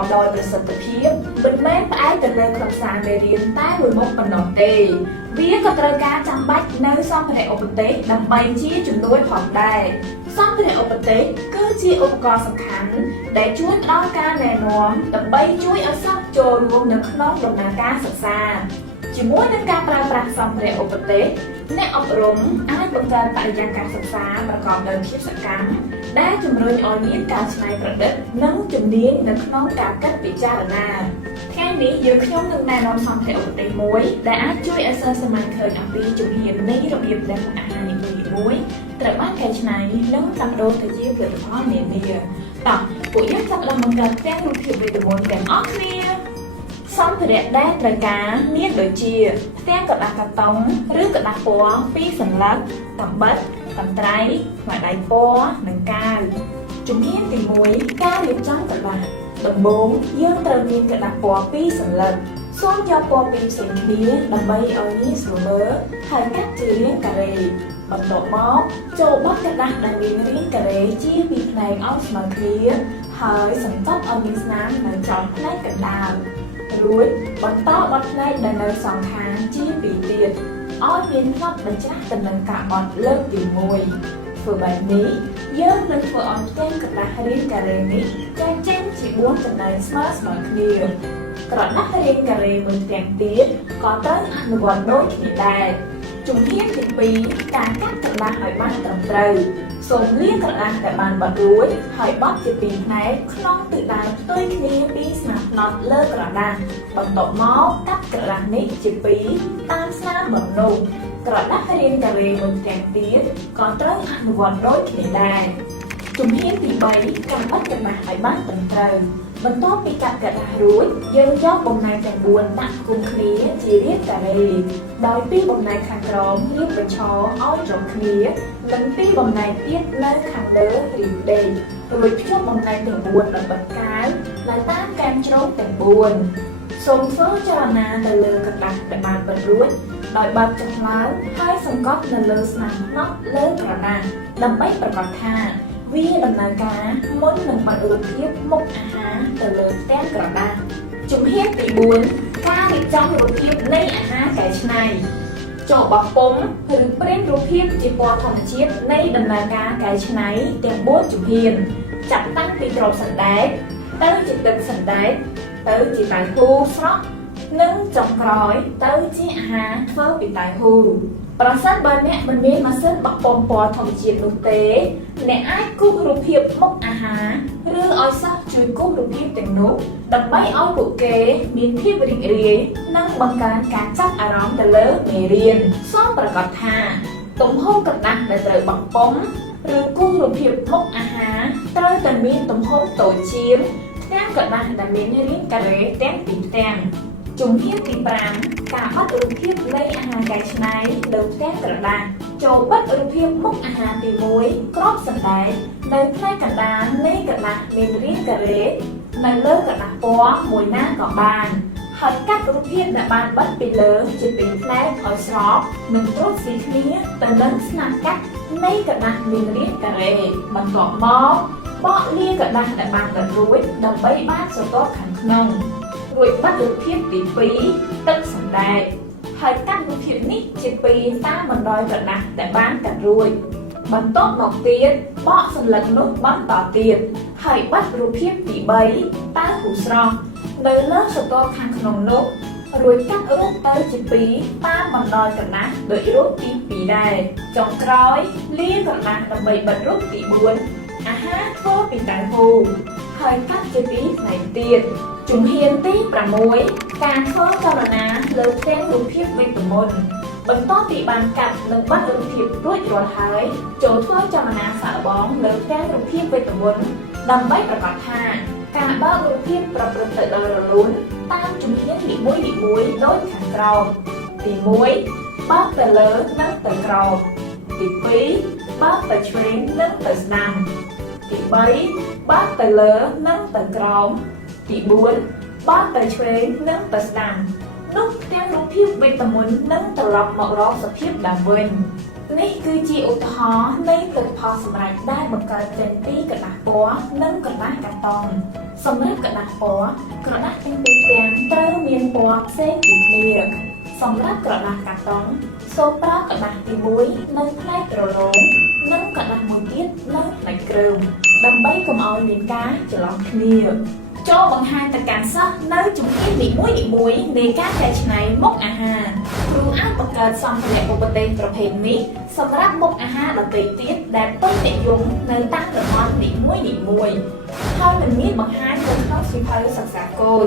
อบដោយប្រសិទ្ធភាពមិនមែនផ្អែកទៅលើខ្លឹមសារមេរៀនតែមួយមុខប៉ុណ្ណោះទេវាក៏ត្រូវការចាំបាច់នៅសម្ភារៈឧបទេសដើម្បីជាជំនួយផងដែរសម្ភារៈឧបទេសគឺជាឧបករណ៍សំខាន់ដែលជួយផ្ដល់ការណែនាំដើម្បីជួយឲ្យសិស្សចូលរួមនៅក្នុងដំណើរការសិក្សាជាមួយនឹងការប្រើប្រាស់សម្ភារៈឧបទេសអ្នកអប់រំអាចបង្កើតបរិយាកាសសិក្សាប្រកបដោយភាពសកម្មដែលជំរុញឲ្យមានការច្នៃប្រឌិតនិងជំនាញនៅក្នុងការគិតពិចារណាថ្ងៃនេះយើងខ្ញុំនឹងណែនាំសម្ភារៈឧបទេសមួយដែលអាចជួយឲ្យសិស្សសម័យឃើញអំពីជំហាននៃរបៀបដែលអាហារនីមួយៗត្រូវបានកែច្នៃនិងផ្លាស់ប្ដូរទៅជាផលិតផលនានាតោះពួកយើងចាប់ផ្ដើមបង្កើតផ្ទាំងរូបភាពវីដេអូទាំងអស់គ្នាសម្ភារៈដែលត្រូវការមានដូចជាផ្ទាំងក្រដាសកាតុងឬក្រដាសពណ៌2សន្លឹកកាំបិតកន្ត្រៃខ្សែដៃពណ៌និងកាវជំហានទី1ការរៀបចំក្រដាសដំបូងយើងត្រូវមានក្រដាសពណ៌2សន្លឹកសូមយកពណ៌ពីរផ្សេងគ្នាដើម្បីឲ្យងាយស្រួលមើលហើយកាត់ជារាងការ៉េបន្ទាប់មកចូលបត់ក្រដាសដែលមានរាងការ៉េជាពីរផ្នែកឲ្យស្មើគ្នាហើយសន្ទប់ឲ្យមានស្នាមនៅចំផ្នែកកណ្ដាលរួចបន្តបត់ផ្នែកដែលនៅសងខាងជាពីរទៀតឲ្យមានផ្នត់បញ្ច្រាស់ទៅនឹងការបត់លើកទី1ធ្វើបែបនេះយើងនឹងធ្វើឲ្យផ្ទាំងក្រដាសរាងការ៉េនេះចែកចេញជា4ចំណែកស្មើគ្នាក្រដាសរាងការ៉េមួយផ្ទាំងទៀតក៏ត្រូវអនុវត្តដូចគ្នាដែរជំហានទី2ការកាត់ក្រដាសឲ្យបានត្រឹមត្រូវសូមលាងក្រដាសដែលបានបត់រួចហើយបត់ជាពីរផ្នែកក្នុងទិសដៅផ្ទុយគ្នាពីស្នាមផ្នត់លើក្រដាសបន្ទាប់មកកាត់ក្រដាសនេះជាពីរតាមស្នាមបំណុលក្រដាសរាងការ៉េមួយផ្ទាំងទៀតក៏ត្រូវអនុវត្តដូចគ្នាដែរជំហានទី3កាត់បត់ក្រដាសឲ្យបានត្រឹមត្រូវបន្ទាប់ពីកាត់ក្រដាសរួចយើងយកបំណែកទាំង4ដាក់គុំគ្នាជារាងការ៉េដោយពីបំណែកខាងក្រោមរៀបបញ្ឈរឲ្យត្រង់គ្នានិងពីបំណែកទៀតនៅខាងលើរៀបដេករួចភ្ជាប់បំណែកទាំង4ដល់បិទកាវដោយតាមកែមជ្រោកទាំង4សូមធ្វើចលនាទៅលើក្រដាសដែលបានបិទរួចដោយបើកចុះឡើងហើយសង្កត់នៅលើស្នាមផ្នត់លើក្រដាសដើម្បីប្រាកដថាវាដំណើរការមុននឹងបត់រូបភាពមុខអាហារទៅលើផ្ទាំងក្រដាសជំហានទី4ការរៀបចំរូបភាពនៃអាហារកែច្នៃចូលបោះពុម្ពឬព្រិនរូបភាពជាពណ៌ធម្មជាតិនៃដំណើរការកែច្នៃទាំង4ជំហានចាប់តាំងពីទ្រពសណ្ដែកទៅជាទឹកសណ្ដែកទៅជាតៅហ៊ូស្រស់និងចុងក្រោយទៅជាអាហារធ្វើពីតៅហ៊ូប្រសិនបើអ្នកមិនមានម៉ាស៊ីនបោះពុម្ពពណ៌ធម្មជាតិនោះទេអ្នកអាចគូសរូបភាពមុខអាហារឬឲ្យសិស្សជួយគូសរូបភាពទាំងនោះដើម្បីឲ្យពួកគេមានភាពរីករាយនិងបង្កើនការចាប់អារម្មណ៍ទៅលើមេរៀនសូមប្រាកដថាទំហំក្រដាសដែលត្រូវបោះពុម្ពឬគូសរូបភាពមុខអាហារត្រូវតែមានទំហំតូចជាងផ្ទាំងក្រដាសដែលមានរាងការ៉េទាំងពីរផ្ទាំងជំហានទី5ការបិទរូបភាពនៃអាហារកែច្នៃលើផ្ទាំងក្រដាសចូលបិទរូបភាពមុខអាហារទី1គ្រាប់សណ្ដែកនៅផ្នែកកណ្ដាលនៃក្រដាសមានរាងការ៉េនៅលើក្រដាសពណ៌មួយណាក៏បានហើយកាត់រូបភាពដែលបានបិទពីលើជាពីរផ្នែកឲ្យស្របនិងត្រួតស៊ីគ្នាទៅនឹងស្នាមកាត់នៃក្រដាសមានរាងការ៉េបន្ទាប់មកបកលាក្រដាសដែលបានបិទរួចដើម្បីបានស្រទាប់ខាងក្នុងរួចបាត់រូបភាពទី2ទឹកសណ្ដែកហើយកាត់រូបភាពនេះជាពីរតាមបណ្ដោយក្រដាសដែលបានកាត់រួចបន្ទាប់មកទៀតបកសន្លឹកនោះបន្តទៀតហើយបាត់រូបភាពទី3តៅហ៊ូស្រស់នៅលើស្រទាប់ខាងក្នុងនោះរួចកាត់រូបទៅជាពីរតាមបណ្ដោយក្រដាសដោយរូបទី2ដែរចុងក្រោយលាក្រដាសដើម្បីបិទរូបទី4អាហារធ្វើពីតៅហ៊ូហើយកាត់ជាពីរផ្នែកទៀតជំហានទី6ការធ្វើចលនាលើផ្ទាំងរូបភាពវិតមុនបន្ទាប់ពីបានកាត់និងបាត់រូបភាពរួចរាល់ហើយចូលធ្វើចលនាសាកល្បងលើផ្ទាំងរូបភាពវិតមុនដើម្បីប្រាកដថាការបើករូបភាពប្រព្រឹត្តទៅដោយរលូនតាមជំហាននីមួយៗដូចខាងក្រោមទី1បើកទៅលើនិងទៅក្រោមទី2បើកទៅឆ្វេងនិងទៅស្ដាំទី3បើកទៅលើនិងទៅក្រោមទី4បត់ទៅឆ្វេងនិងទៅស្ដាំ នោះទាំងរូបភាពវីតាមីននឹងត្រឡប់មករកសភាពដើមវិញនេះគឺជាឧទាហរណ៍នៃផលិតផលសម្រេចដែលបង្កើតចេញពីក្រដាសពណ៌និងក្រដាសកាតុងសម្រាប់ក្រដាសពណ៌ក្រដាសទាំងពីរទាំងត្រូវមានពណ៌ផ្សេងពីគ្នាសម្រាប់ក្រដាសកាតុងសូមប្រើក្រដាសទី1នៅផ្នែកក្រឡូមនិងក្រដាសមួយទៀតនៅផ្នែកក្រោមដើម្បីកុំឲ្យមានការច្រឡំគ្នាចូលបង្ហាញទៅកាន់សិស្សនៅជំហាននីមួយៗនៃការកែច្នៃមុខអាហារគ្រូអាចបង្កើតសម្ភារៈឧបទេសប្រភេទនេះសម្រាប់មុខអាហារដទៃទៀតដែលពេញនិយមនៅតាមតំបន់នីមួយៗហើយមិនមានបង្ហាញនៅក្នុងសៀវភៅសិក្សាគោល